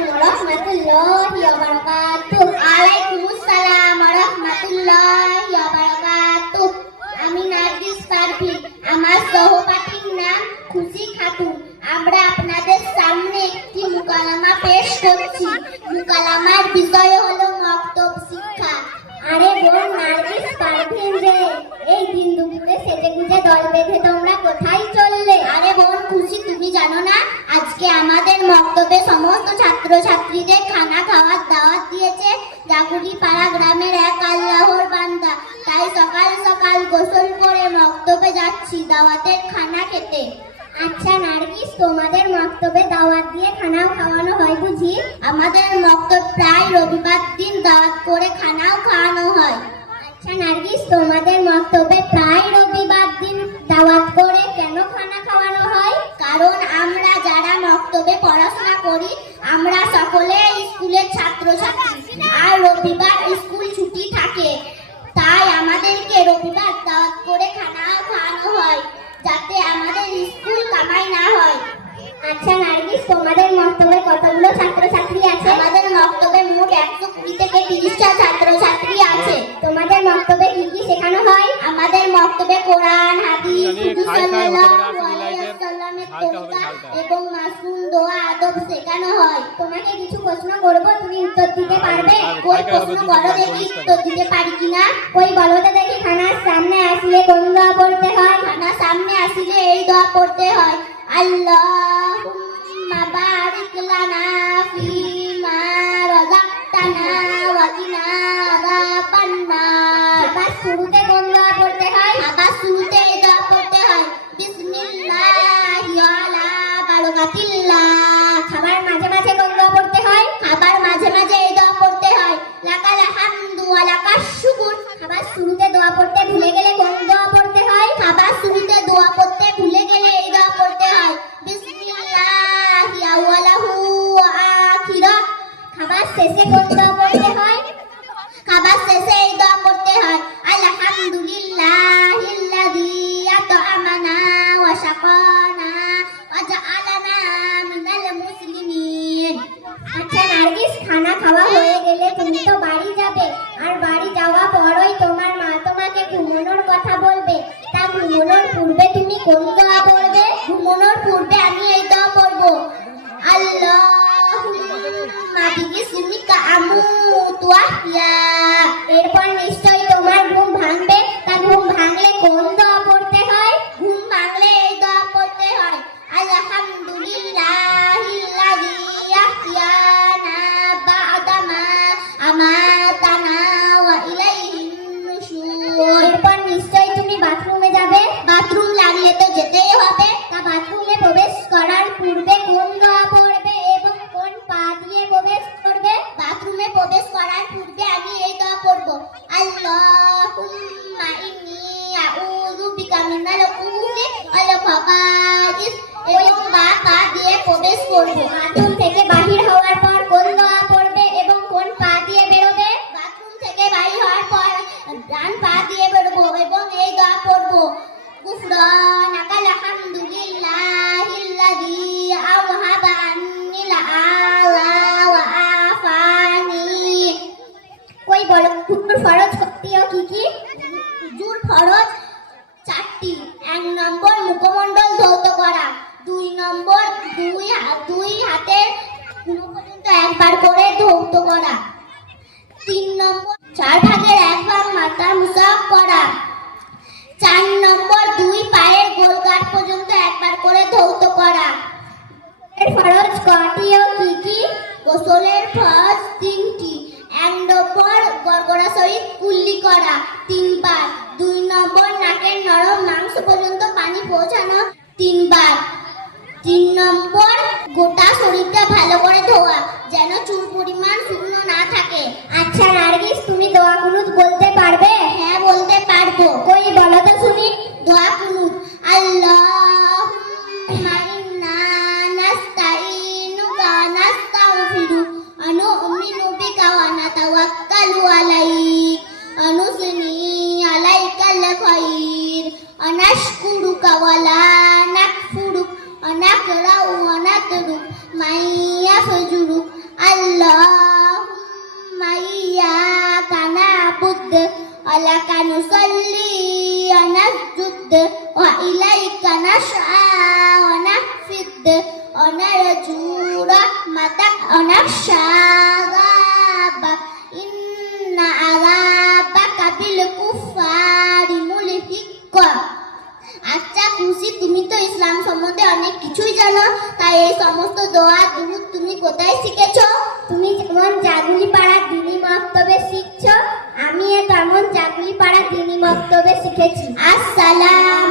আলাইকুম ওয়া রাহমাতুল্লাহি ওয়া বারাকাতুহু। ওয়ালাইকুমুস সালাম ওয়া রাহমাতুল্লাহি ওয়া বারাকাতুহু। আমি নার্গিস পারভীন, আমার সহপাঠীর নাম খুশি খাতুন। আমরা আপনাদের সামনে একটি মুকালামা পেশ করছি। মুকালামার বিষয় হলো মক্তব শিক্ষা। আরে বোন নার্গিস পারভীন রে, এই দিন দুপুরে সেজেগুজে দল বেঁধে তোমরা কোথায় চললে? আরে বোন খুশি, তুমি জানো না আজকে আমাদের মক্তবে সমস্ত ছাত্রছাত্রীদের খানা খাওয়ার দাওয়াত দিয়েছে জাগুরিপাড়া গ্রামের এক আল্লাহর বান্দা। তাই সকাল সকাল গোসল করে মক্তবে যাচ্ছি দাওয়াতের খানা খেতে। আচ্ছা নার্গিস, তোমাদের মক্তবে দাওয়াত দিয়ে খানাও খাওয়ানো হয় বুঝি? আমাদের মক্তব প্রায় রবিবার দিন দাওয়াত করে খানাও খাওয়ানো হয়। আচ্ছা নার্গিস, তোমাদের মক্তবে প্রায় রবিবার দিন দাওয়াত করে কেন খানা খাওয়ানো হয়? কারণ আমরা যারা মক্তবে পড়াশোনা করি আমরা সকলে স্কুলের ছাত্রছাত্রী, আর রবিবার স্কুল ছুটি থাকে, তাই আমাদেরকে রবিবার দাওয়াত করে খানাও খাওয়ানো হয় যাতে আমাদের স্কুল কামাই না হয়। আচ্ছা নার্গিস, তোমাদের মক্তবে কতগুলো ছাত্রছাত্রী আছে? আমাদের মক্তবে মোট 120 থেকে 30টা ছাত্রছাত্রী আছে। তোমাদের মক্তবে কি কি শেখানো হয়? আমাদের মক্তবে কোরআন, হাদিস, হুজুর সাল্লাল্লাহু আলাইহি ওয়াসাল্লামের তরিকা এবং মাসুম দোয়া আদব শেখানো হয়। তোমাকে কিছু প্রশ্ন করব, তুমি উত্তর দিতে পারবে? কই প্রশ্ন করো দেখি উত্তর দিতে পারি কিনা। কই বলো তো দেখি। খানার সামনে আসলে কোন দোয়া পড়তে হয়? খানার সামনে আসলে এই দোয়া পড়তে হয়, আল্লাহুম্মা বারিক লানা ফিমা রাযাকতানা ওয়া কিনা আযাবান নার। আবার শুরুতে কোন দোয়া পড়তে হয়? আবার শুরুতে এই দোয়া পড়তে হয়, বিসমিল্লাহি আলা বারাকাতিল্লাহ। খাবার মাঝে মাঝে কোন দোয়া পড়তে হয়? খাবার মাঝে মাঝে এই দোয়া পড়তে হয়, লাকাল হামদু ওয়া লাকাশ শুকুর। খাবার শুরুতে দোয়া পড়তে ভুলে গেলে কোন দোয়া পড়তে হয়? খাবার শুরুতে দোয়া পড়তে ভুলে গেলে এই দোয়া পড়তে হয়, বিসমিল্লাহি আওয়ালাহু ওয়া আখিরাহ। খাবার শেষে কোন দোয়া পড়তে হয়? খাবার শেষে এই দোয়া পড়তে হয়, আলহামদুলিল্লাহিল্লাযী আত'আমানা ওয়া সাকানা ওয়া জাআলানা মিনাল মুসলিমিন। আচ্ছা নার্গিস, খানা খাওয়া হয়ে গেলে তুমি তো বাড়ি যাবে, আর বাড়ি যাওয়া পরই তোমার মা তোমাকে ঘুমানোর কথা বলবে। তা ঘুমানোর পূর্বে তুমি কোন দোয়া পড়বে? ঘুমানোর পূর্বে আমি এই দোয়া পড়ব, আল্লাহুম্মা বিসমিকা আমুতু ওয়া আহইয়া। এরপর নিশ্চয়ই তোমার ঘুম ভাঙবে। তা ঘুম ভাঙলে কোন দোয়া পড়তে হয়? ঘুম ভাঙলে এই দোয়া পড়তে হয়, আলহামদুলিল্লাহিল্লাযী আহইয়ানা বা'দা মা আমাতানা ওয়া ইলাইহিন নুশুর। এরপর নিশ্চয়ই তুমি বাথরুমে যাবে। বাথরুম লাগলে তো যেতেই হবে। তা বাথরুমে প্রবেশ করার পূর্বে কোন দোয়া পড়বে এবং কোন পা দিয়ে প্রবেশ করবে? বাথরুমে প্রবেশ করার পূর্বে আমি এই দোয়া পড়ব, আল্লাহুম্মা ইন্নী আউযু বিকা মিনাল খুবুসি ওয়াল খাবাইস। এবং পা দিয়ে প্রবেশ করব। বাথরুম থেকে বাহির হওয়ার পর কোন দোয়া পড়বে এবং কোন পা দিয়ে বেরোবে? বাথরুম থেকে বাহির হওয়ার পর ডান পা দিয়ে বেরোবো এবং এই দোয়া পড়ব, গুফরানাকাল হামদুলিল্লাহিল্লাযী আওহাবা আন্নিল আযা ওয়া আফানি। কই বলো হুজুর ফরজ শক্তিও কি কি? হুজুর ফরজ 4টি। 1 নম্বর মুখমণ্ডল ধৌত করা, 2 নম্বর দুই হাতের কোণ পর্যন্ত একবার করে ধৌত করা, 3 নম্বর 4 ভাগের 1 ভাগ মাথা মুসাফ করা, 4 নম্বর 2 পায়ের গোলগাট পর্যন্ত একবার করে ধৌত করা। এর ফরজ কয়টি ও কি কি? গোসলের ফরজ 3টি। 1 নম্বর গড়গড়া শরীর কুল্লি করা 3 বার, 2 নম্বর নাকের নরম মাংস পর্যন্ত পানি পৌঁছানো 3 বার, 3 নম্বর গোটা শরীরটা ভালো করে ধোয়া যেন চুল পরিমাণ শুকনো না থাকে। আচ্ছা নার্গিস, তুমি দোয়া কুনুত বলতে পারবে? হ্যাঁ বলতে পারবো। কই বলো তো শুনি। দোয়া কুনুত, আল্লাহুম্মা ইন্না নাস্তাইনুকা ওয়া নাস্তাগফিরুক ওয়া নু'মিনু বিকা ওয়া নাতাওয়াক্কালু আলাইক ওয়া নুসনি আলাইকাল খায়র ওয়া নাশকুরুকা ওয়া লা নাকফুরুক ওয়া নাকরাউ ওয়া নাতরুক মান ইয়াফজুরুক إليك نسعى ونحفد ونرجو رحمتك ونخشى عذابك إن عذابك بالكفار ملحق আচ্ছা খুশি, তুমি তো ইসলাম সম্বন্ধে অনেক কিছুই জানো, তাই এই সমস্ত দোয়া দুরূদ তুমি কোথায় শিখেছো? তুমি যেমন জাগুলিপাড়া দ্বীনি মক্তবে শিখছো, আমি তেমন জাগুলিপাড়া দ্বীনি মক্তবে শিখেছি। আসসালামু